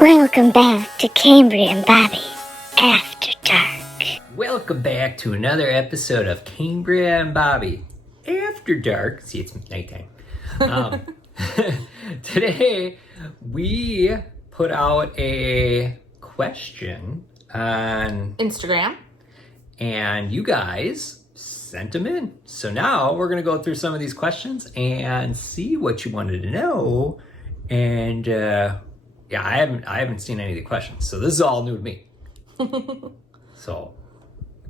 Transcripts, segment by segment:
Welcome back to Cambriea and Bobby After Dark. Welcome back to another episode of Cambriea and Bobby After Dark. See, it's nighttime. Today, we put out a question on Instagram, and you guys sent them in. So now we're going to go through some of these questions and see what you wanted to know. And yeah, I haven't seen any of the questions, so this is all new to me. So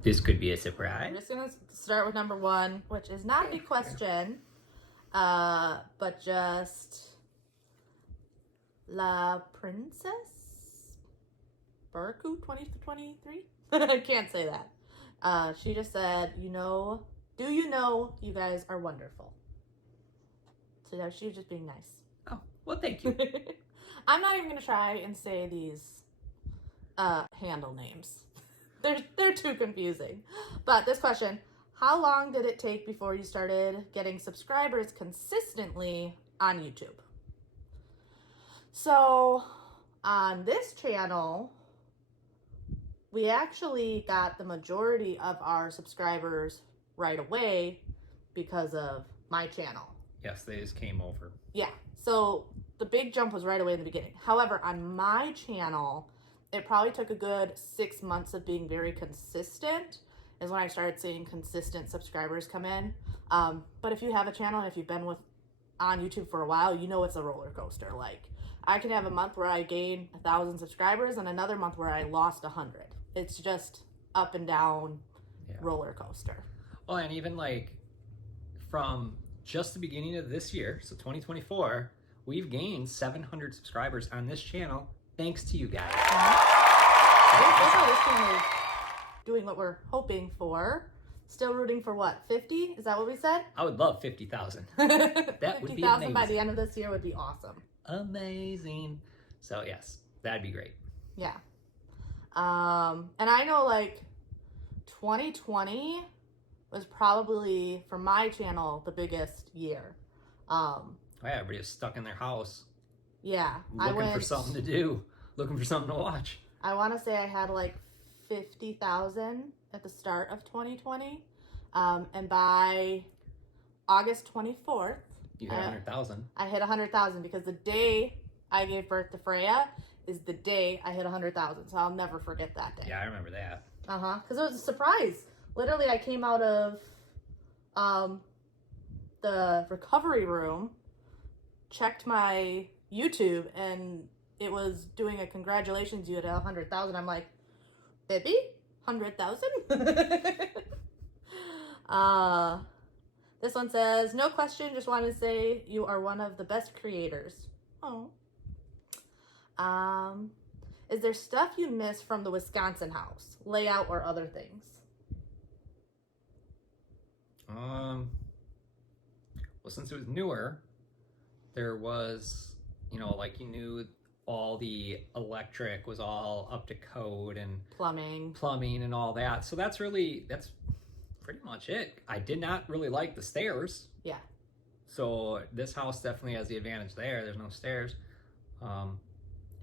this could be a surprise. I'm just gonna start with number one, which is not a big question, but just La Princess Barku 2023. I can't say that. She just said, do you know you guys are wonderful? So that she was just being nice. Oh, well, thank you. I'm not even gonna try and say these handle names. They're too confusing. But this question, how long did it take before you started getting subscribers consistently on YouTube? So on this channel, we actually got the majority of our subscribers right away because of my channel. Yes, they just came over. Yeah, so the big jump was right away in the beginning. However, on my channel, it probably took a good 6 months of being very consistent is when I started seeing consistent subscribers come in. But if you have a channel and if you've been on YouTube for a while, you know it's a roller coaster. Like, I can have a month where I gain 1,000 subscribers and another month where I lost 100. It's just up and down roller coaster. Well, and even like from just the beginning of this year, so 2024, we've gained 700 subscribers on this channel thanks to you guys. That's how this channel is doing what we're hoping for. Still rooting for what, 50? Is that what we said? I would love 50,000. That would be 50,000 by amazing. the end of this year would be awesome. Amazing. So yes, that'd be great. Yeah. And I know like 2020 was probably, for my channel, the biggest year. Yeah, everybody was stuck in their house. Yeah. Looking for something to do. Looking for something to watch. I want to say I had like 50,000 at the start of 2020. And by August 24th, you hit 100,000. I hit 100,000 because the day I gave birth to Freya is the day I hit 100,000. So I'll never forget that day. Yeah, I remember that. Because it was a surprise. Literally, I came out of the recovery room, checked my YouTube, and it was doing a congratulations, you had 100,000. I'm like, baby, 100,000? This one says, no question, just wanted to say you are one of the best creators. Oh. Is there stuff you miss from the Wisconsin house? Layout or other things? Well, since it was newer, there was, like you knew all the electric was all up to code and plumbing and all that. So that's pretty much it. I did not really like the stairs. Yeah. So this house definitely has the advantage there. There's no stairs.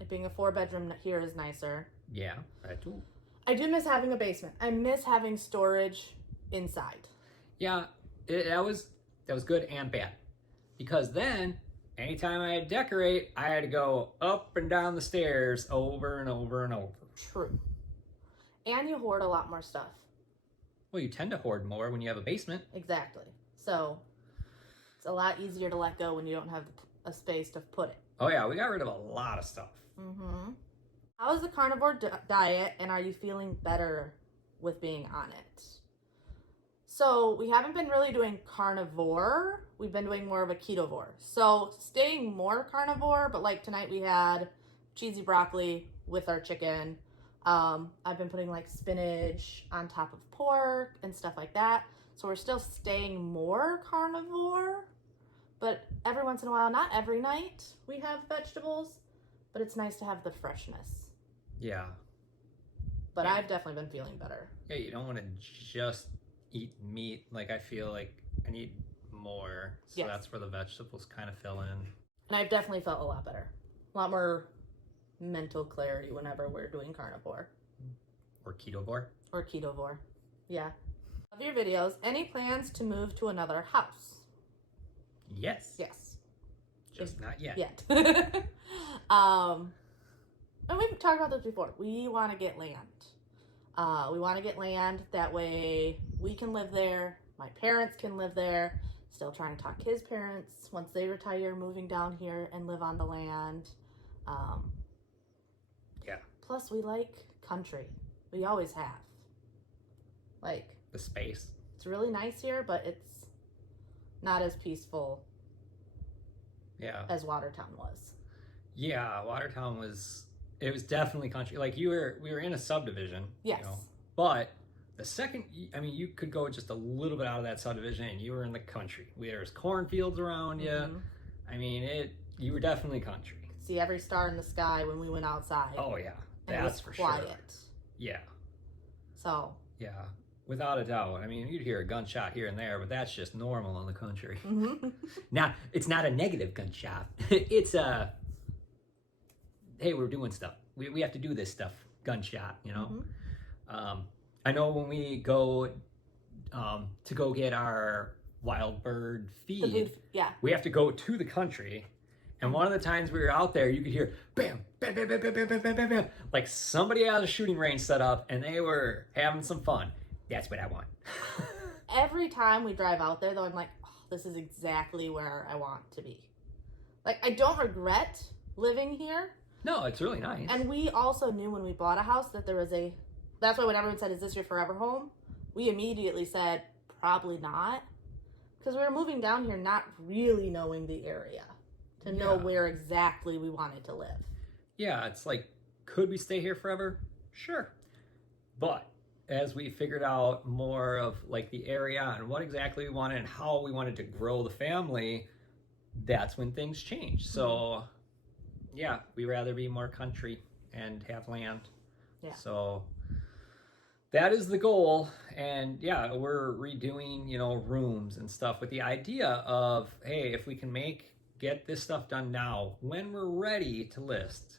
It being a 4-bedroom here is nicer. Yeah, that too. I do miss having a basement. I miss having storage inside. Yeah, that was good and bad. Because then, anytime I had to decorate, I had to go up and down the stairs over and over and over. True. And you hoard a lot more stuff. Well, you tend to hoard more when you have a basement. Exactly. So, it's a lot easier to let go when you don't have a space to put it. Oh yeah, we got rid of a lot of stuff. Mm-hmm. How is the carnivore diet, and are you feeling better with being on it? So we haven't been really doing carnivore. We've been doing more of a ketovore. So staying more carnivore, but like tonight we had cheesy broccoli with our chicken. I've been putting like spinach on top of pork and stuff like that. So we're still staying more carnivore, but every once in a while, not every night, we have vegetables, but it's nice to have the freshness. Yeah. But Yeah. I've definitely been feeling better. Yeah, you don't want to just eat meat. Like, I feel like I need more. So Yes. that's where the vegetables kind of fill in. And I've definitely felt a lot better. A lot more mental clarity whenever we're doing carnivore. Or Ketovore. Or Ketovore. Yeah. Love your videos. Any plans to move to another house? Yes. Yes. Just not yet. Yet. And we've talked about this before. We want to get land. We want to get land. That way we can live there. My parents can live there. Still trying to talk his parents once they retire, moving down here and live on the land. Yeah. Plus, we like country. We always have. Like, The space. it's really nice here, but it's not as peaceful Yeah. as Watertown was. Yeah, Watertown was definitely country. Like we were in a subdivision. Yes. You know, but the second, I mean, you could go just a little bit out of that subdivision and you were in the country. There's cornfields around you. Mhm. I mean, you were definitely country. See every star in the sky when we went outside. Oh yeah, and it that's was for quiet. sure. Yeah, So. yeah, without a doubt. I mean, you'd hear a gunshot here and there, but that's just normal in the country. Mhm. Now, it's not a negative gunshot. It's a, hey, we're doing stuff. We have to do this stuff. Gunshot, you know. Mhm. I know when we go to go get our wild bird feed, Yeah. we have to go to the country. And one of the times we were out there, you could hear bam, bam, bam, bam, bam, bam, bam, bam, bam, bam, like somebody out of the shooting range set up, and they were having some fun. That's what I want. Every time we drive out there, though, I'm like, oh, this is exactly where I want to be. Like, I don't regret living here. No, it's really nice. And we also knew when we bought a house that there was that's why when everyone said, is this your forever home? We immediately said, probably not. Because we were moving down here not really knowing the area to know where exactly we wanted to live. Yeah, it's like, could we stay here forever? Sure. But as we figured out more of like the area and what exactly we wanted and how we wanted to grow the family, that's when things changed. So yeah, we'd rather be more country and have land. Yeah. So that is the goal. And yeah, we're redoing, rooms and stuff with the idea of, hey, if we can get this stuff done now, when we're ready to list,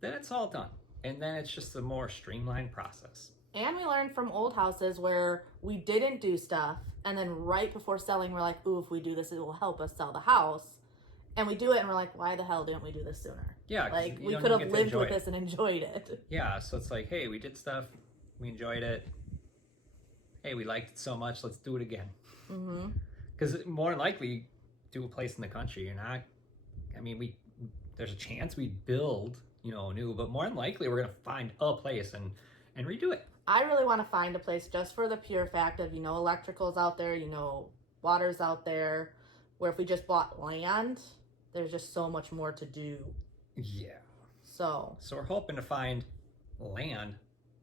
then it's all done. And then it's just a more streamlined process. And we learned from old houses where we didn't do stuff, and then right before selling, we're like, ooh, if we do this, it will help us sell the house. And we do it, and we're like, why the hell didn't we do this sooner? Yeah, like, we could have lived with this and enjoyed it. Yeah, so it's like, hey, we did stuff, we enjoyed it. Hey, we liked it so much, let's do it again. Because more than likely, do a place in the country, there's a chance we build, new, but more than likely, we're going to find a place and redo it. I really want to find a place just for the pure fact of, electrical's out there, water's out there, where if we just bought land, there's just so much more to do. Yeah. So we're hoping to find land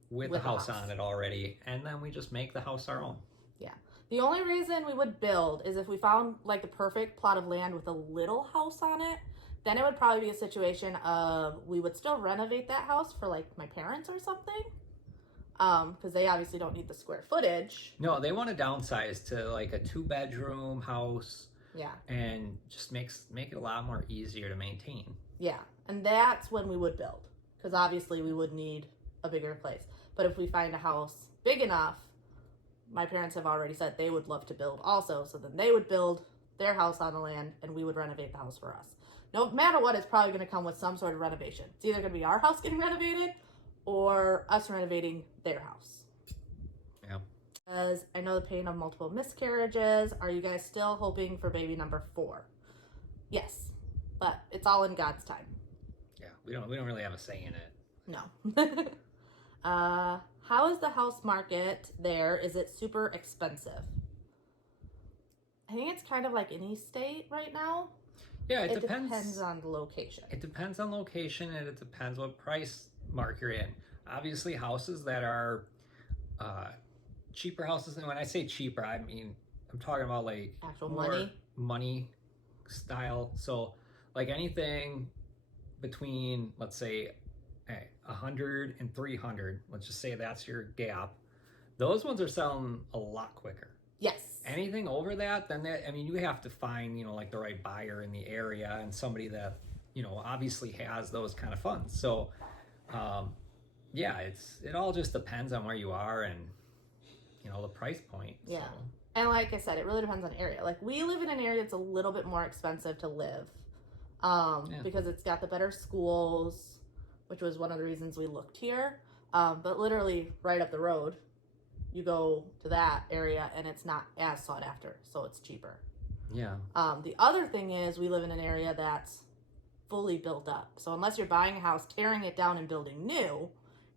with the house on it already, and then we just make the house our own. Yeah. The only reason we would build is if we found like the perfect plot of land with a little house on it, then it would probably be a situation of we would still renovate that house for like my parents or something. Because they obviously don't need the square footage. No, they want to downsize to like a 2-bedroom house. Yeah. And just make it a lot more easier to maintain. Yeah. And that's when we would build. Because obviously we would need a bigger place. But if we find a house big enough, my parents have already said they would love to build also. So then they would build their house on the land and we would renovate the house for us. No matter what, it's probably going to come with some sort of renovation. It's either going to be our house getting renovated or us renovating their house. Yeah. Because I know the pain of multiple miscarriages. Are you guys still hoping for baby number 4? Yes, but it's all in God's time. Yeah, we don't really have a say in it. No. How is the house market there? Is it super expensive? I think it's kind of like any state right now. Yeah, it depends on the location. It depends on location, and it depends what price mark you're in. Obviously, houses that are cheaper houses, and when I say cheaper, I mean I'm talking about like actual money style. So like anything between, let's say, 100 and 300, let's just say that's your gap. Those ones are selling a lot quicker. Yes. Anything over that, then you have to find, like the right buyer in the area and somebody that obviously has those kind of funds. So, yeah, it all just depends on where you are and, the price point. Yeah. So. And like I said, it really depends on area. Like, we live in an area that's a little bit more expensive to live because it's got the better schools, which was one of the reasons we looked here. But literally right up the road, you go to that area and it's not as sought after, so it's cheaper. Yeah. The other thing is we live in an area that's fully built up. So unless you're buying a house, tearing it down and building new,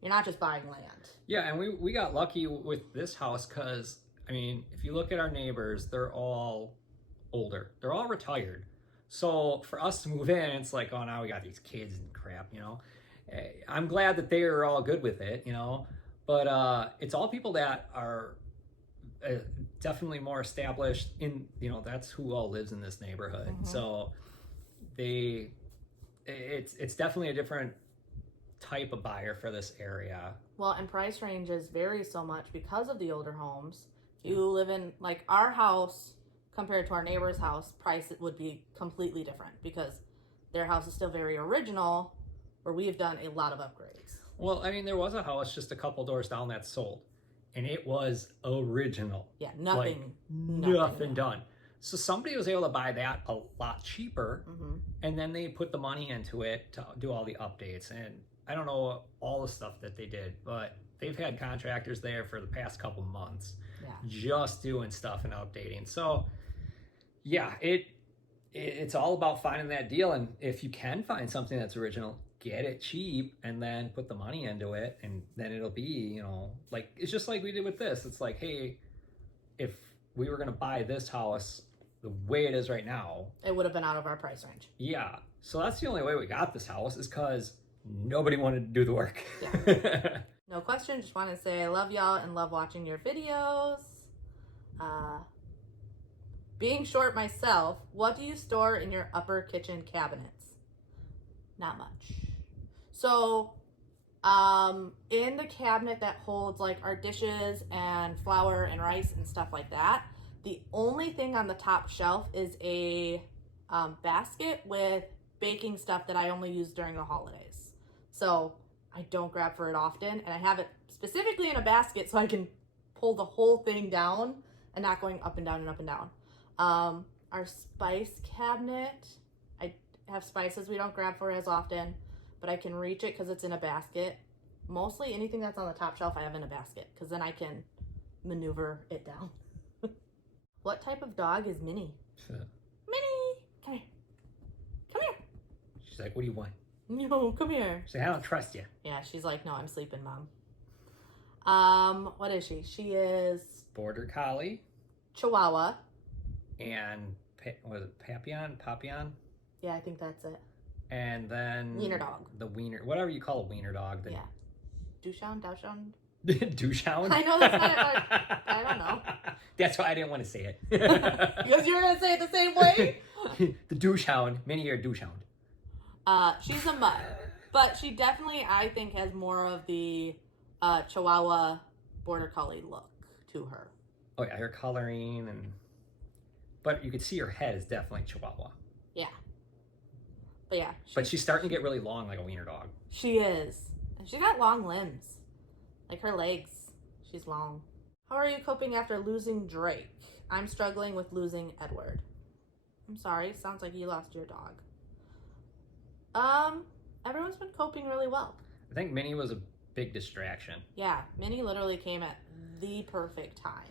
you're not just buying land. Yeah, and we got lucky with this house because, if you look at our neighbors, they're all older. They're all retired. So for us to move in, it's like, oh, now we got these kids and crap, I'm glad that they are all good with it, but it's all people that are definitely more established in, that's who all lives in this neighborhood. Mm-hmm. So it's definitely a different type of buyer for this area. Well, and price ranges vary so much because of the older homes. You live in, like, our house compared to our neighbor's house, price would be completely different because their house is still very original, where we've done a lot of upgrades. Well, there was a house just a couple doors down that sold, and it was original. Yeah, nothing done. So somebody was able to buy that a lot cheaper, mm-hmm. and then they put the money into it to do all the updates. And I don't know all the stuff that they did, but they've had contractors there for the past couple months just doing stuff and updating. So yeah, it's all about finding that deal. And if you can find something that's original, get it cheap and then put the money into it, and then it'll be, like, it's just like we did with this. It's like, hey, if we were going to buy this house the way it is right now, it would have been out of our price range. Yeah. So that's the only way we got this house, is because nobody wanted to do the work. Yeah. No question. Just want to say I love y'all and love watching your videos. Being short myself, what do you store in your upper kitchen cabinets? Not much. So, in the cabinet that holds like our dishes and flour and rice and stuff like that, the only thing on the top shelf is a basket with baking stuff that I only use during the holidays. So I don't grab for it often, and I have it specifically in a basket so I can pull the whole thing down and not going up and down and up and down. Our spice cabinet, I have spices we don't grab for as often, but I can reach it because it's in a basket. Mostly anything that's on the top shelf I have in a basket because then I can maneuver it down. What type of dog is Minnie? Minnie! Come here. Come here. She's like, what do you want? No, come here. She's like, I don't trust you. Yeah, she's like, no, I'm sleeping, Mom. What is she? She is... Border Collie. Chihuahua. And, was it Papillon? Yeah, I think that's it. And then... Wiener dog. The wiener, whatever you call a wiener dog. Yeah. Dachshund? Dachshund? I know that's not it, but I don't know. That's why I didn't want to say it. Because you were going to say it the same way? The Dachshund. Minnie or Dachshund. She's a mutt. But she definitely, I think, has more of the Chihuahua Border Collie look to her. Oh, yeah, her coloring and... But you could see her head is definitely Chihuahua. Yeah. But yeah. But she's starting to get really long like a wiener dog. She is. And she's got long limbs. Like her legs. She's long. How are you coping after losing Drake? I'm struggling with losing Edward. I'm sorry. Sounds like you lost your dog. Everyone's been coping really well. I think Minnie was a big distraction. Yeah. Minnie literally came at the perfect time.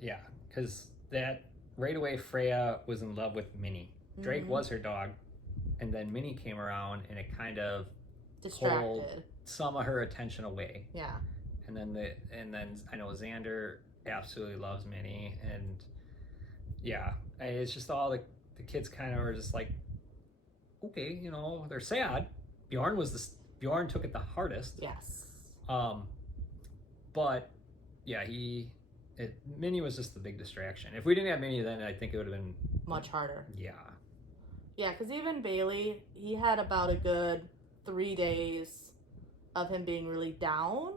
Yeah. Because that... Right away, Freya was in love with Minnie. Drake was her dog, and then Minnie came around, and it kind of pulled some of her attention away. Yeah. And then I know Xander absolutely loves Minnie, and yeah, it's just all the kids kind of are just like, okay, they're sad. Bjorn took it the hardest. Yes. But yeah, Minnie was just the big distraction. If we didn't have Minnie, then I think it would have been much harder. Yeah. Yeah, because even Bailey, he had about a good 3 days of him being really down.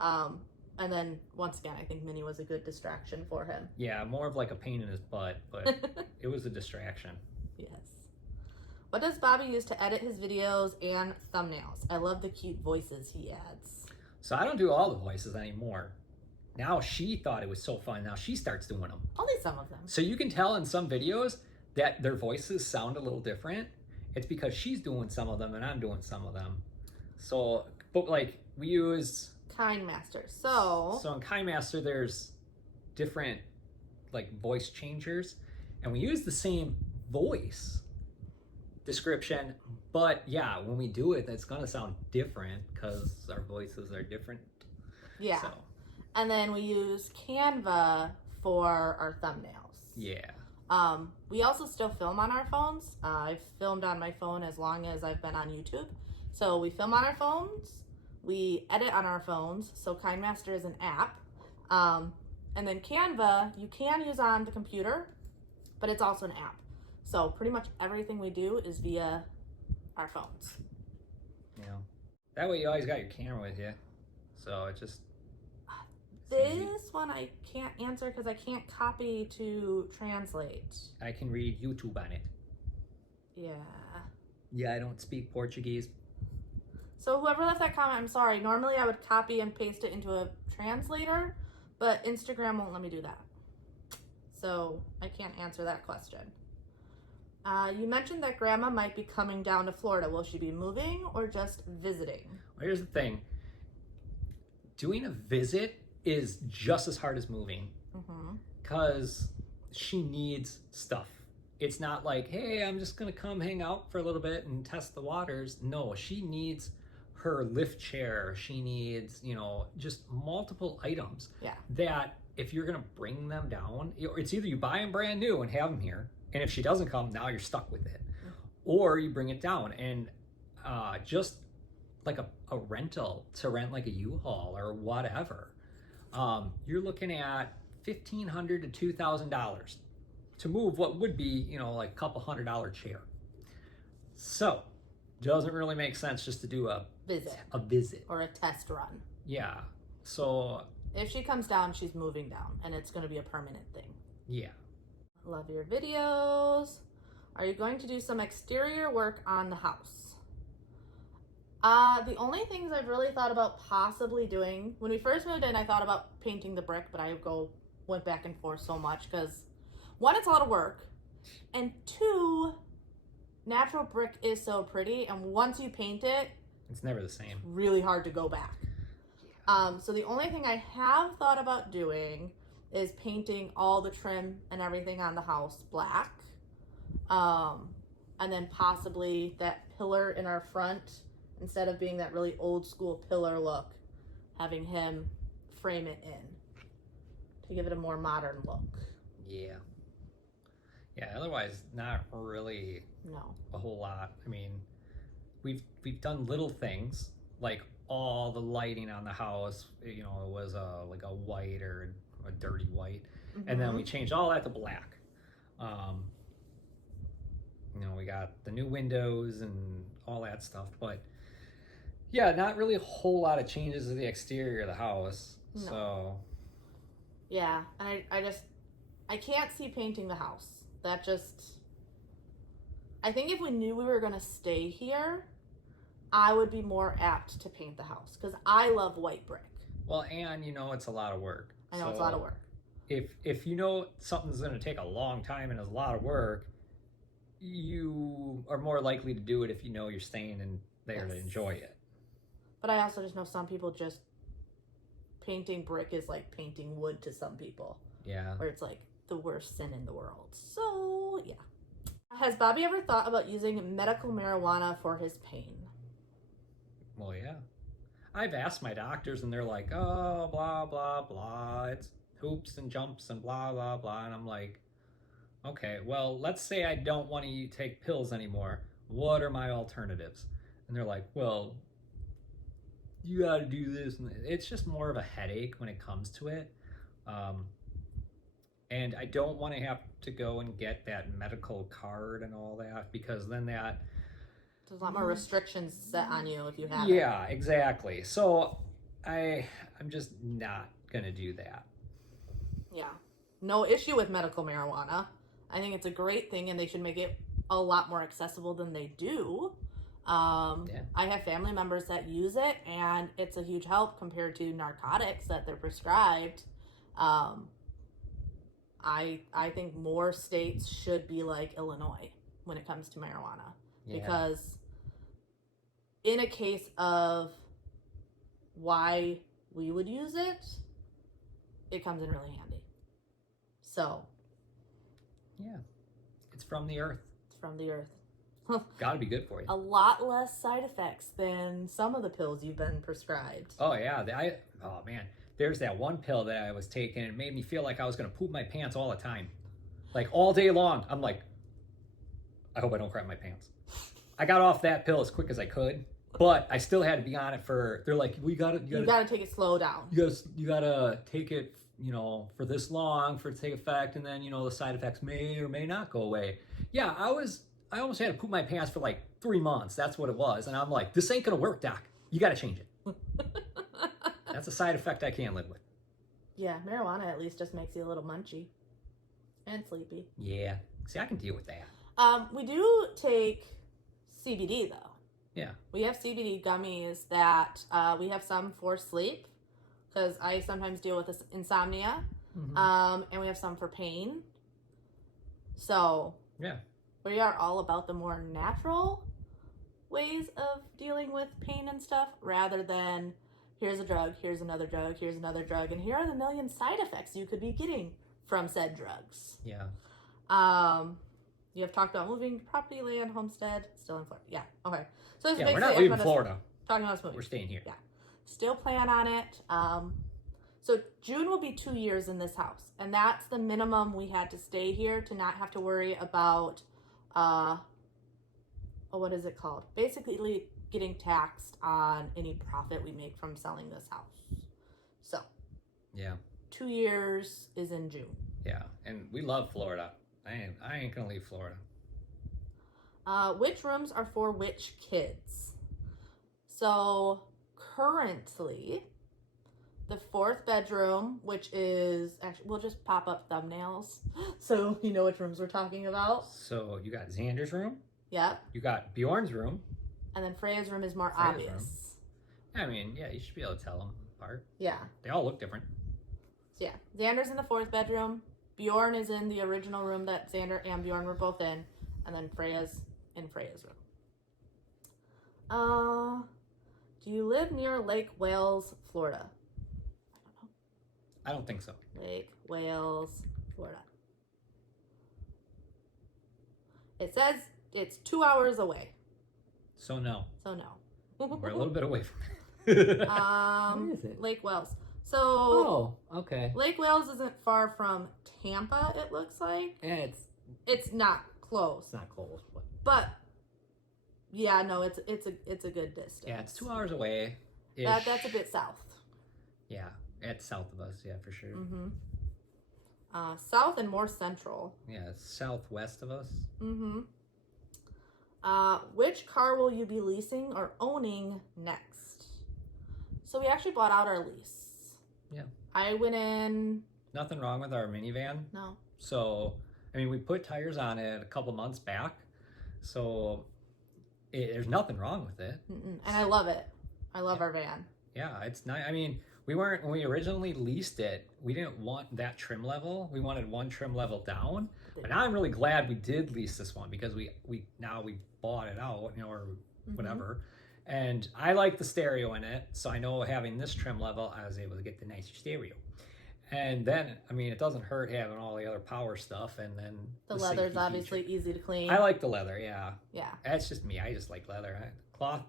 And then, once again, I think Minnie was a good distraction for him. Yeah, more of like a pain in his butt, but it was a distraction. Yes. What does Bobby use to edit his videos and thumbnails? I love the cute voices he adds. So I don't do all the voices anymore. Now she thought it was so fun. Now she starts doing them. Only some of them. So you can tell in some videos that their voices sound a little different. It's because she's doing some of them and I'm doing some of them. So, but like we use KindMaster. So in KindMaster there's different like voice changers, and we use the same voice description, but yeah, when we do it, it's gonna sound different because our voices are different. Yeah. So, and then we use Canva for our thumbnails. yeah. We also still film on our phones. I've filmed on my phone as long as I've been on YouTube. So we film on our phones, we edit on our phones. So KindMaster is an app. And then Canva, you can use on the computer, but it's also an app. So pretty much everything we do is via our phones. You know, that way you always got your camera with you. So it just... This one I can't answer because I can't copy to translate. I can read YouTube on it. Yeah. Yeah, I don't speak Portuguese. So whoever left that comment, I'm sorry. Normally I would copy and paste it into a translator, but Instagram won't let me do that. So I can't answer that question. You mentioned that Grandma might be coming down to Florida. Will she be moving or just visiting? Well, here's the thing. Doing a visit is just as hard as moving because she needs stuff. It's not like, hey, I'm just gonna come hang out for a little bit and test the waters. No, she needs her lift chair. She needs, you know, just multiple items that if you're gonna bring them down, it's either you buy them brand new and have them here, and if she doesn't come, now you're stuck with it, or you bring it down. And just like a rental, to rent like a U-Haul or whatever, you're looking at $1,500 to $2,000 to move what would be, you know, like a couple $100 chair. So doesn't really make sense just to do a visit or a test run. Yeah. So if she comes down, she's moving down, and it's going to be a permanent thing. Yeah. Love your videos. Are you going to do some exterior work on the house? The only things I've really thought about possibly doing, when we first moved in, I thought about painting the brick, but I went back and forth so much because, one, it's a lot of work, and two, natural brick is so pretty, and once you paint it, it's never the same. Really hard to go back. So the only thing I have thought about doing is painting all the trim and everything on the house black. And then possibly that pillar in our front, instead of being that really old school pillar look, having him frame it in to give it a more modern look. Yeah. Yeah, otherwise not really a whole lot. I mean, we've done little things like all the lighting on the house, you know, it was like a white or a dirty white, and then we changed all that to black. You know, we got the new windows and all that stuff, but yeah, not really a whole lot of changes to the exterior of the house. No. So yeah, and I can't see painting the house. That just, I think if we knew we were gonna stay here, I would be more apt to paint the house because I love white brick. Well, and you know, it's a lot of work. I know, it's a lot of work. If you know something's gonna take a long time and is a lot of work, you are more likely to do it if you know you're staying in there to enjoy it. But I also just know some people just, painting brick is like painting wood to some people. Yeah. Where it's like the worst sin in the world. So, yeah. Has Bobby ever thought about using medical marijuana for his pain? Well, yeah. I've asked my doctors and they're like, oh, blah, blah, blah. It's hoops and jumps and blah, blah, blah. And I'm like, okay, well, let's say I don't want to take pills anymore. What are my alternatives? And they're like, well, you got to do this. And it's just more of a headache when it comes to it. And I don't want to have to go and get that medical card and all that, because then that... There's a lot more restrictions set on you if you have it. Yeah, exactly. So I'm just not going to do that. Yeah. No issue with medical marijuana. I think it's a great thing and they should make it a lot more accessible than they do. I have family members that use it, and it's a huge help compared to narcotics that they're prescribed. I think more states should be like Illinois when it comes to marijuana, because in a case of why we would use it, it comes in really handy. So yeah, it's from the earth. It's from the earth. Gotta be good for you. A lot less side effects than some of the pills you've been prescribed. Oh yeah, oh man, there's that one pill that I was taking. It made me feel like I was gonna poop my pants all the time, like all day long. I'm like, I hope I don't crap my pants. I got off that pill as quick as I could, but I still had to be on it for. They're like, you gotta take it slow down. You gotta take it, for this long for it to take effect, and then the side effects may or may not go away. Yeah, I almost had to poop my pants for like 3 months. That's what it was. And I'm like, this ain't gonna work, doc. You gotta change it. That's a side effect I can't live with. Yeah, marijuana at least just makes you a little munchy and sleepy. Yeah. See, I can deal with that. We do take CBD though. Yeah. We have CBD gummies that we have some for sleep, because I sometimes deal with this insomnia. Mm-hmm. And we have some for pain. So yeah. We are all about the more natural ways of dealing with pain and stuff, rather than here's a drug, here's another drug, here's another drug, and here are the million side effects you could be getting from said drugs. Yeah. You have talked about moving property, land, homestead, still in Florida. Yeah, okay. So yeah, we're not leaving Florida. Talking about this movie. We're staying here. Yeah. Still plan on it. So June will be 2 years in this house, and that's the minimum we had to stay here to not have to worry about what is it called? Basically getting taxed on any profit we make from selling this house. So yeah, 2 years is in June. Yeah, and we love Florida. I ain't gonna leave Florida. Which rooms are for which kids? So currently, the 4th bedroom, which is actually, we'll just pop up thumbnails so you know which rooms we're talking about. So you got Xander's room. Yep. You got Bjorn's room. And then Freya's room is more obvious. I mean, yeah, you should be able to tell them apart. Yeah. They all look different. So yeah, Xander's in the 4th bedroom. Bjorn is in the original room that Xander and Bjorn were both in. And then Freya's in Freya's room. Do you live near Lake Wales, Florida? I don't think so. Lake Wales, Florida. It says it's 2 hours away. So no. We're a little bit away from it. Where is it? Lake Wales. So okay. Lake Wales isn't far from Tampa, it looks like. And it's not close. It's not close, but yeah, no, it's a good distance. Yeah, it's 2 hours away. That's a bit south. Yeah, it's south of us, yeah, for sure. Mm-hmm. South and more central. Yeah, it's southwest of us. Mm-hmm. Which car will you be leasing or owning next? So we actually bought out our lease. Yeah. I went in. Nothing wrong with our minivan. No. So, I mean, we put tires on it a couple months back. So, there's nothing wrong with it. And I love it. I love our van. Yeah, it's nice. I mean, when we originally leased it, we didn't want that trim level. We wanted one trim level down. But now I'm really glad we did lease this one, because we bought it out, or whatever. And I like the stereo in it, so I know having this trim level, I was able to get the nicer stereo. And then, I mean, it doesn't hurt having all the other power stuff, and then the leather's obviously easy to clean. I like the leather, yeah. Yeah. That's just me. I just like leather.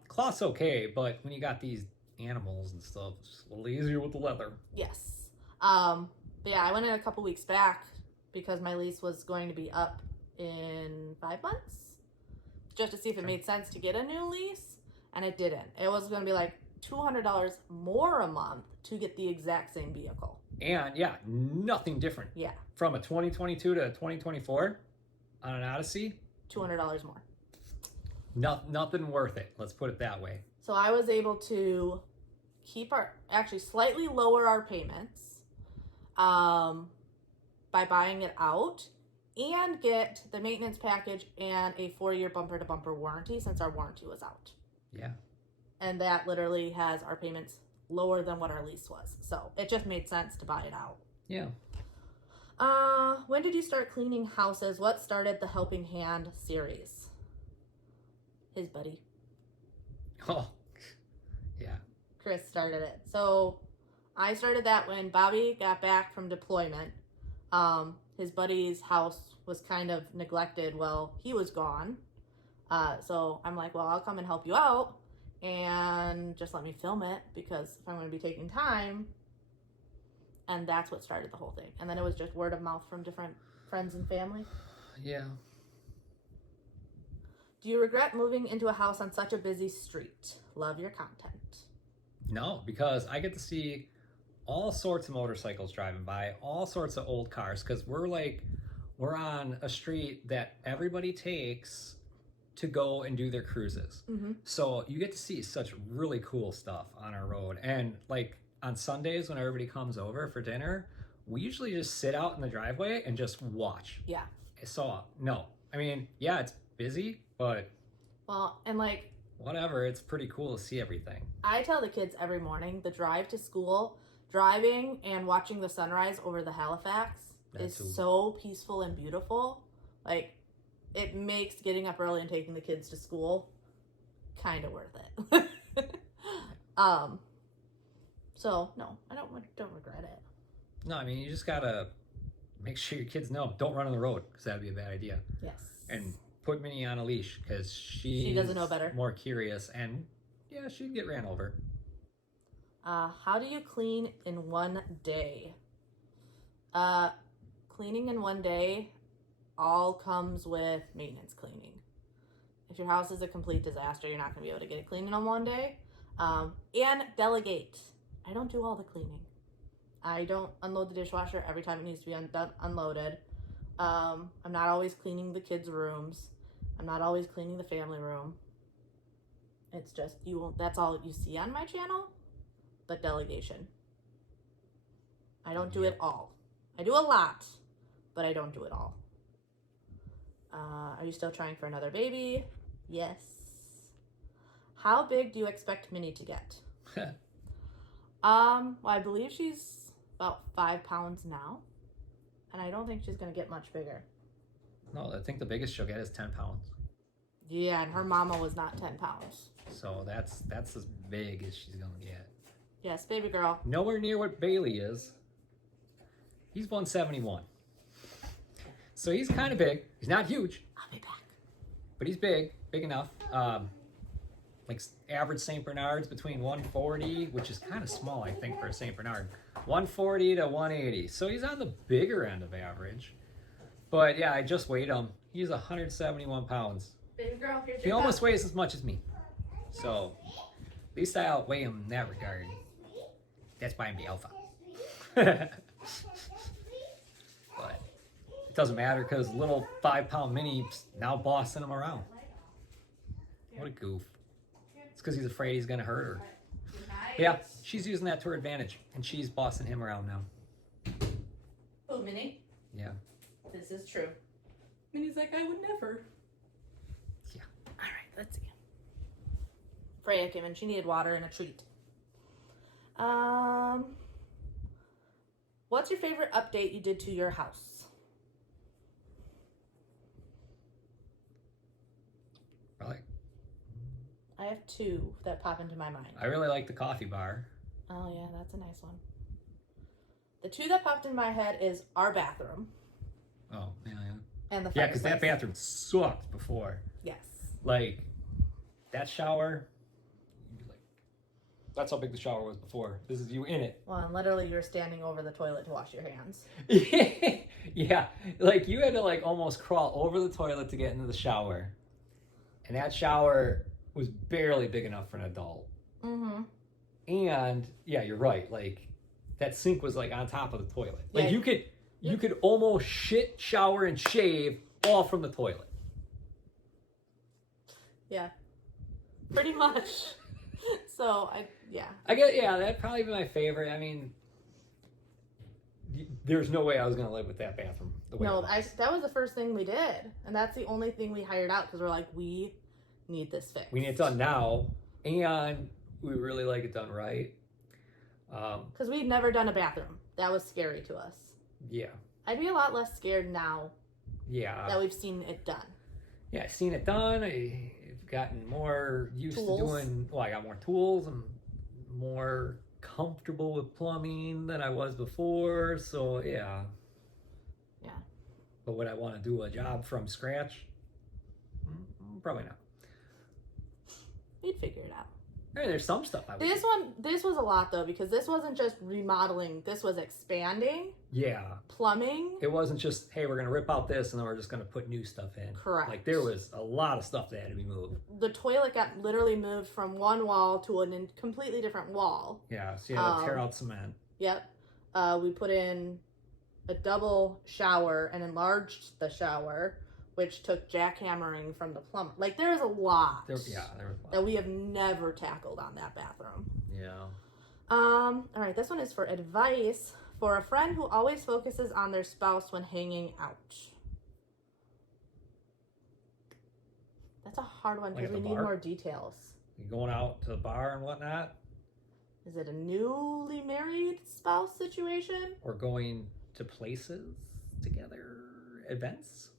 Cloth's okay, but when you got these animals and stuff, it's a little easier with the leather. Yes. But yeah, I went in a couple weeks back because my lease was going to be up in 5 months, just to see if it made sense to get a new lease, and it didn't. It was going to be like $200 more a month to get the exact same vehicle. And yeah, nothing different. Yeah. From a 2022 to a 2024 on an Odyssey. $200 more. Nothing worth it. Let's put it that way. So I was able to actually slightly lower our payments by buying it out, and get the maintenance package and a 4-year bumper-to-bumper warranty since our warranty was out. Yeah. And that literally has our payments lower than what our lease was. So it just made sense to buy it out. Yeah. When did you start cleaning houses? What started the Helping Hand series? His buddy. Oh, yeah. Chris started it. So I started that when Bobby got back from deployment. His buddy's house was kind of neglected while he was gone. So I'm like, well, I'll come and help you out and just let me film it because if I'm going to be taking time. And that's what started the whole thing. And then it was just word of mouth from different friends and family. Yeah. Do you regret moving into a house on such a busy street? Love your content. No, because I get to see all sorts of motorcycles driving by, all sorts of old cars, because we're on a street that everybody takes to go and do their cruises. Mm-hmm. So you get to see such really cool stuff on our road. And like on Sundays when everybody comes over for dinner, we usually just sit out in the driveway and just watch. Yeah. So no, I mean, yeah, it's busy, but well, and like whatever, it's pretty cool to see everything. I tell the kids every morning the drive to school, driving and watching the sunrise over the Halifax is so peaceful and beautiful. Like it makes getting up early and taking the kids to school kind of worth it. So no, I don't regret it. No, I mean, you just gotta make sure your kids know, don't run on the road, because that'd be a bad idea. Yes. And put Minnie on a leash, because she doesn't know better. More curious, and yeah, she'd get ran over. How do you clean in one day? Cleaning in one day all comes with maintenance cleaning. If your house is a complete disaster, you're not going to be able to get it clean in one day. And delegate. I don't do all the cleaning. I don't unload the dishwasher every time it needs to be unloaded. I'm not always cleaning the kids' rooms. I'm not always cleaning the family room. It's just, that's all you see on my channel, but delegation. I don't do it all. I do a lot, but I don't do it all. Are you still trying for another baby? Yes. How big do you expect Minnie to get? Well, I believe she's about 5 pounds now, and I don't think she's gonna get much bigger. No, I think the biggest she'll get is 10 pounds. Yeah, and her mama was not 10 pounds. So that's as big as she's gonna get. Yes, baby girl. Nowhere near what Bailey is. He's 171. So he's kind of big. He's not huge. I'll be back. But he's big enough. Like average St. Bernard's between 140, which is kind of small, I think, for a St. Bernard, 140 to 180. So he's on the bigger end of average. But yeah, I just weighed him. He's 171 pounds. Baby girl, here's He your almost cup. weighs as much as me. So at least I outweigh him in that regard. That's why I'm the alpha. But it doesn't matter because little 5-pound Minnie's now bossing him around. What a goof. It's because he's afraid he's going to hurt her. But yeah, she's using that to her advantage, and she's bossing him around now. Oh, Minnie. Yeah. This is true. Minnie's like, I would never. Yeah. All right, let's see. Freya came in. She needed water and a treat. What's your favorite update you did to your house? Really? I have 2 that pop into my mind. I really like the coffee bar. Oh, yeah, that's a nice one. The 2 that popped in my head is our bathroom Oh, yeah. and the Yeah, because that fireplace. bathroom sucked before. Yes. Like, that shower, that's how big the shower was before. This is you in it. Well, and literally you're standing over the toilet to wash your hands. Yeah, like you had to like almost crawl over the toilet to get into the shower. And that shower was barely big enough for an adult. Mm-hmm. And yeah, you're right. Like that sink was like on top of the toilet. Like Yeah. you could almost shit, shower, and shave all from the toilet. Yeah. Pretty much. So I guess that'd probably be my favorite. I mean, there's no way I was gonna live with that bathroom. the way No, it was. that was the first thing we did, and that's the only thing we hired out because we're like, we need this fixed. We need it done now, and we really like it done right. Because we'd never done a bathroom. That was scary to us. Yeah. I'd be a lot less scared now Yeah. that we've seen it done. Yeah, I've seen it done. I've gotten more used Tools. to doing, well, I got more tools. I'm more comfortable with plumbing than I was before. So, yeah. Yeah. But would I want to do a job from scratch? Probably not. We'd figure it out. I mean, there's some stuff I would This was a lot though, because this wasn't just remodeling. This was expanding, Yeah. plumbing. It wasn't just, hey, we're going to rip out this and then we're just going to put new stuff in. Correct. Like, there was a lot of stuff that had to be moved. The toilet got literally moved from one wall to a completely different wall. Yeah, so you had to tear out cement. Yep. We put in a double shower and enlarged the shower, which took jackhammering from the plumber. Like, there's a lot There was a lot. that we have never tackled on that bathroom. Yeah. All right, this one is for advice for a friend who always focuses on their spouse when hanging out. That's a hard one Like because at we the need bar? more details. You going out to the bar and whatnot, Is it a newly married spouse situation? or going to places together, events.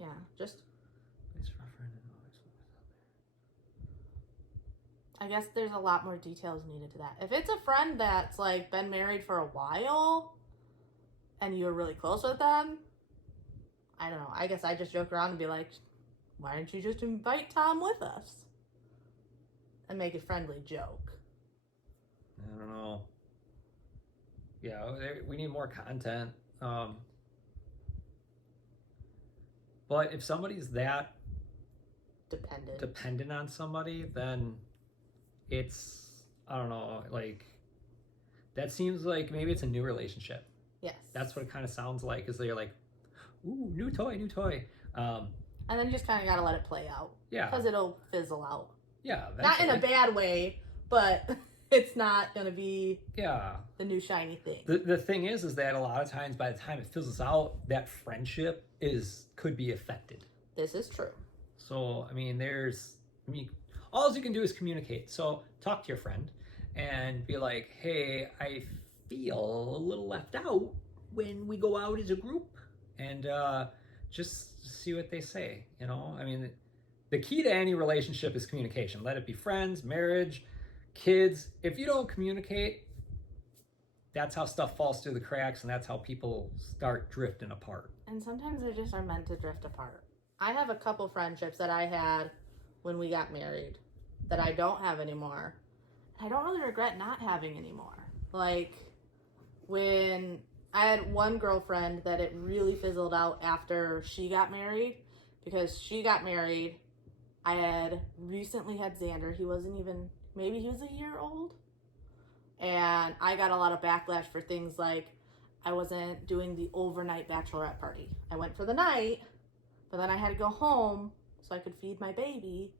Yeah, just Place for a friend and always I guess there's a lot more details needed to that. If it's a friend that's like been married for a while and you're really close with them, I don't know. I guess I just joke around and be like, why don't you just invite Tom with us? And make a friendly joke. I don't know. Yeah, we need more content. But if somebody's that dependent on somebody, then it's, I don't know, like, that seems like maybe it's a new relationship. Yes. That's what it kind of sounds like, is they're like, ooh, new toy. And then you just kind of got to let it play out. Yeah. Because it'll fizzle out. Yeah. Not in a bad way, but it's not going to be Yeah. the new shiny thing. The thing is that a lot of times by the time it fizzles out, that friendship could be affected. This is true. So, I mean, all you can do is communicate. So talk to your friend and be like, hey, I feel a little left out when we go out as a group, and just see what they say. You know, I mean, the key to any relationship is communication. Let it be friends, marriage, kids. If you don't communicate, that's how stuff falls through the cracks, and that's how people start drifting apart. And sometimes they just are meant to drift apart. I have a couple friendships that I had when we got married that I don't have anymore. I don't really regret not having anymore. Like, when I had one girlfriend that it really fizzled out after she got married, because she got married. I had recently had Xander. He wasn't even, maybe he was a year old. And I got a lot of backlash for things like I wasn't doing the overnight bachelorette party. I went for the night, but then I had to go home so I could feed my baby.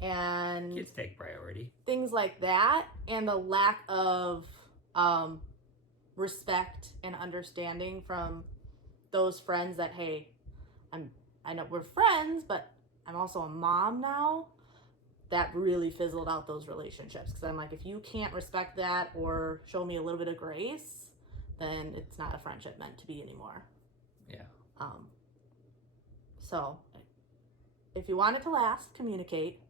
And Kids take priority. things like that, and the lack of respect and understanding from those friends that, hey, I know we're friends, but I'm also a mom now. That really fizzled out those relationships, because I'm like, if you can't respect that or show me a little bit of grace, then it's not a friendship meant to be anymore. Yeah. So if you want it to last, communicate.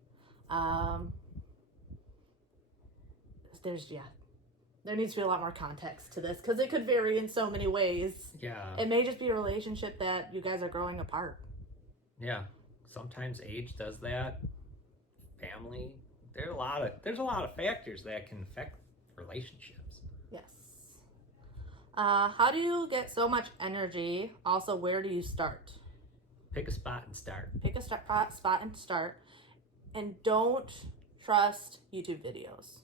There needs to be a lot more context to this, because it could vary in so many ways. Yeah. It may just be a relationship that you guys are growing apart. Yeah. Sometimes age does that. Family. There's a lot of factors that can affect relationships. Yes. How do you get so much energy? Also, where do you start? Pick a spot and start. Pick a spot and start. And don't trust YouTube videos,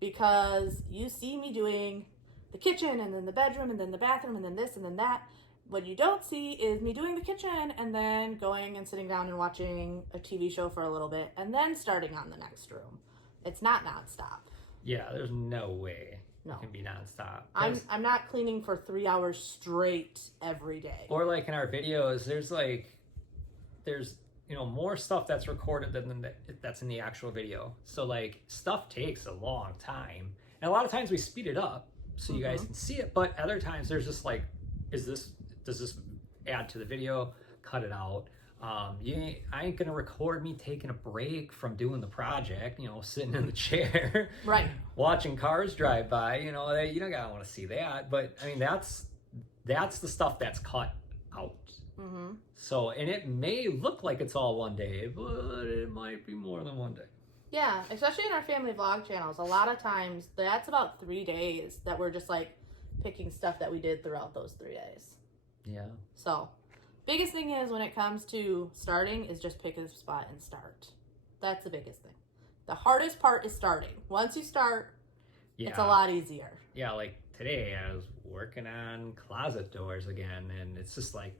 because you see me doing the kitchen and then the bedroom and then the bathroom and then this and then that. What you don't see is me doing the kitchen and then going and sitting down and watching a TV show for a little bit and then starting on the next room. It's not nonstop. Yeah, there's no way. No. It can be nonstop. I'm not cleaning for 3 hours straight every day. Or like in our videos, there's more stuff that's recorded than that's in the actual video. So like stuff takes a long time, and a lot of times we speed it up so you guys can see it. But other times there's just like, does this add to the video? Cut it out. I ain't gonna record me taking a break from doing the project, sitting in the chair, right, watching cars drive by. You don't gotta want to see that. But I mean, that's the stuff that's cut out. So, and it may look like it's all one day, but it might be more than one day. Yeah, especially in our family vlog channels. A lot of times, that's about 3 days that we're just like picking stuff that we did throughout those 3 days. Yeah. So, biggest thing is when it comes to starting is just pick a spot and start. That's the biggest thing. The hardest part is starting. Once you start, it's a lot easier. Yeah, like today I was working on closet doors again, and it's just like,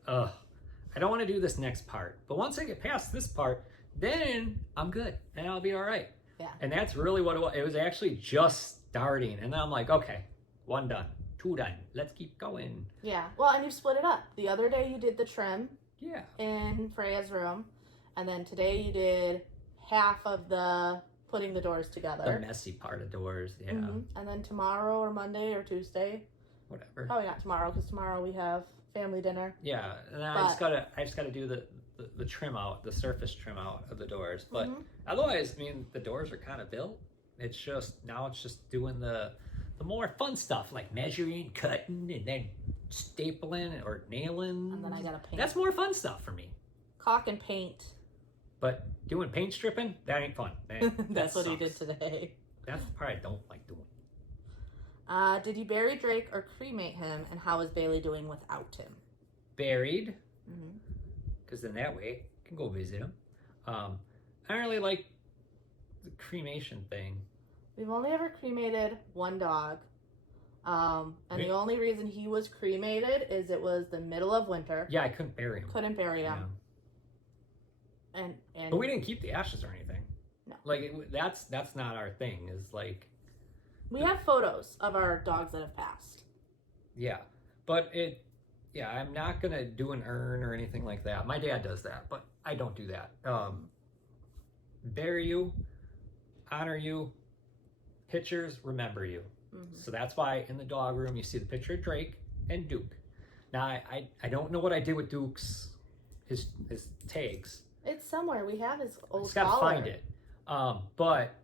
I don't want to do this next part. But once I get past this part, then I'm good and I'll be all right. Yeah. And that's really what it was. It was actually just starting. And then I'm like, okay, 1 done, 2 done. Let's keep going. Yeah. Well, and you split it up. The other day you did the trim in Freya's room. And then today you did half of the putting the doors together. The messy part of doors, yeah. And then tomorrow or Monday or Tuesday. Whatever. Probably Probably not tomorrow, because tomorrow we have family dinner. Yeah, and I just gotta do the trim out, the surface trim out of the doors. But otherwise, I mean, the doors are kind of built. It's just doing the more fun stuff like measuring, cutting, and then stapling or nailing. And then I gotta paint. That's more fun stuff for me. Caulk and paint. But doing paint stripping, that ain't fun. That's what he did today. That's the part I don't like doing. Did you bury Drake or cremate him, and how is Bailey doing without him? Buried, because then that way I can go visit him. I don't really like the cremation thing. We've only ever cremated 1 dog, and the only reason he was cremated is it was the middle of winter. Yeah, I couldn't bury him. Couldn't bury him. Yeah. And but we didn't keep the ashes or anything. No. Like that's not our thing. Is like. We have photos of our dogs that have passed. Yeah, but I'm not gonna do an urn or anything like that. My dad does that, but I don't do that. Bury you, honor you, pictures remember you. So that's why in the dog room you see the picture of Drake and Duke. Now I don't know what I did with Duke's his tags. It's somewhere. We have his old. Just gotta find it. But.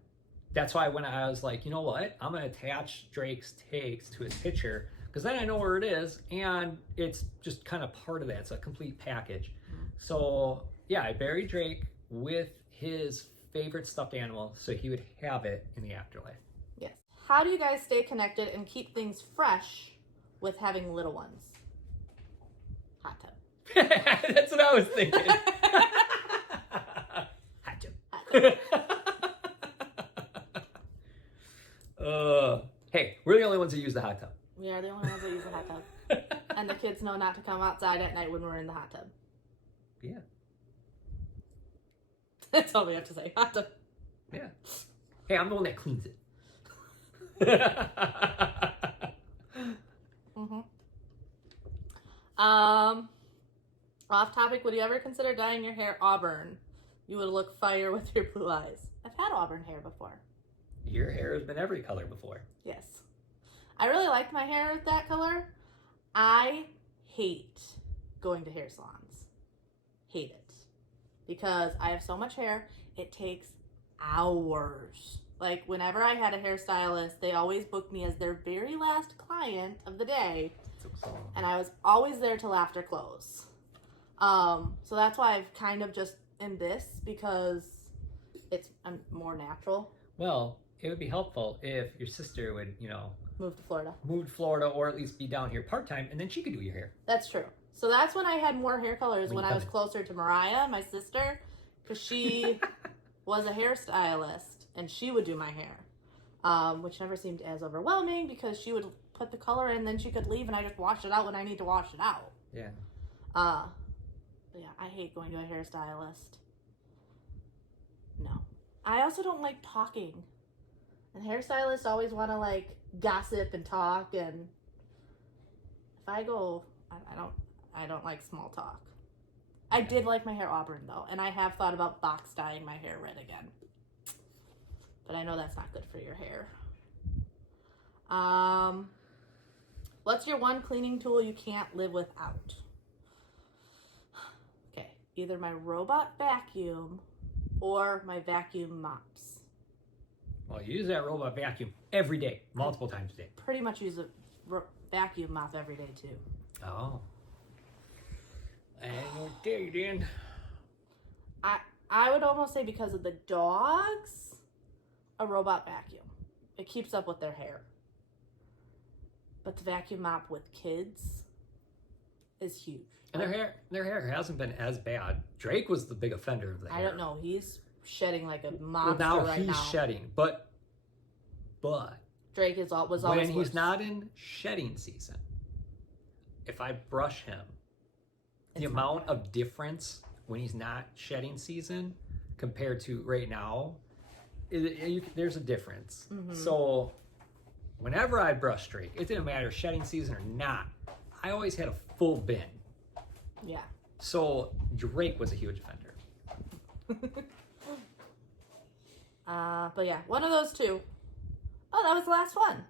That's why when I was like, you know what, I'm going to attach Drake's tags to his picture, because then I know where it is, and it's just kind of part of that. It's a complete package. So, yeah, I buried Drake with his favorite stuffed animal, so he would have it in the afterlife. Yes. How do you guys stay connected and keep things fresh with having little ones? Hot tub. That's what I was thinking. Hot tub. Hot tub. Hey, we're the only ones who use the hot tub. We are the only ones that use the hot tub. And the kids know not to come outside at night when we're in the hot tub. Yeah. That's all we have to say. Hot tub. Yeah. Hey, I'm the one that cleans it. Off topic, would you ever consider dyeing your hair auburn? You would look fire with your blue eyes. I've had auburn hair before. Your hair has been every color before. Yes. I really liked my hair that color. I hate going to hair salons. Hate it. Because I have so much hair, it takes hours. Like, whenever I had a hairstylist, they always booked me as their very last client of the day. And I was always there till after close. So that's why I've kind of just in this, because I'm more natural. Well, it would be helpful if your sister would, move to Florida. Move to Florida, or at least be down here part-time, and then she could do your hair. That's true. So that's when I had more hair colors, when I was closer to Mariah, my sister, because she was a hairstylist, and she would do my hair, which never seemed as overwhelming, because she would put the color in, then she could leave, and I just wash it out when I need to wash it out. Yeah. But yeah, I hate going to a hairstylist. No. I also don't like talking. And hairstylists always want to like gossip and talk, and if I go, I don't like small talk. I did like my hair auburn though, and I have thought about box dyeing my hair red again. But I know that's not good for your hair. What's your one cleaning tool you can't live without? Okay, either my robot vacuum or my vacuum mops. Well, you use that robot vacuum every day, multiple times a day. Pretty much use a vacuum mop every day too. Oh. I don't tell you, Dan. I would almost say because of the dogs, a robot vacuum. It keeps up with their hair. But the vacuum mop with kids is huge. And their hair hasn't been as bad. Drake was the big offender of the hair. I don't know. He's shedding like a monster now right he's now. shedding, but Drake was always when worse. he's not in shedding season, if I brush him, the amount of difference when he's not shedding season compared to right now, there's a difference. Mm-hmm. So whenever I brush Drake, it didn't matter shedding season or not, I always had a full bin. Yeah. So Drake was a huge offender. But yeah, one of those two. Oh, that was the last one.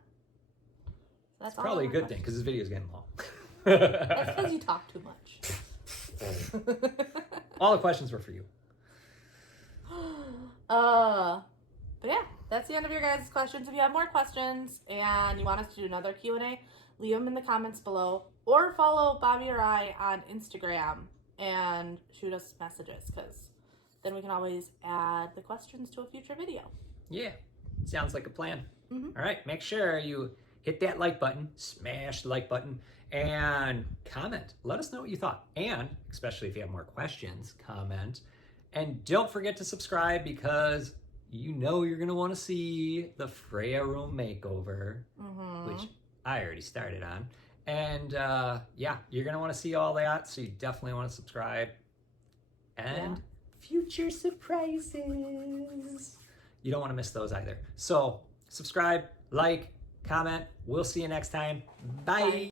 That's Probably a good thing because this video is getting long. That's because you talk too much. All the questions were for you. But yeah, that's the end of your guys' questions. If you have more questions and you want us to do another Q&A, leave them in the comments below or follow Bobby or I on Instagram and shoot us messages because then we can always add the questions to a future video. Yeah, sounds like a plan. Mm-hmm. All right, make sure you hit that like button, smash the like button, and comment. Let us know what you thought. And especially if you have more questions, comment. And don't forget to subscribe because you know you're going to want to see the Freya room makeover, which I already started on. And yeah, you're going to want to see all that. So you definitely want to subscribe. And future surprises. You don't want to miss those either. So subscribe, like, comment. We'll see you next time. Bye.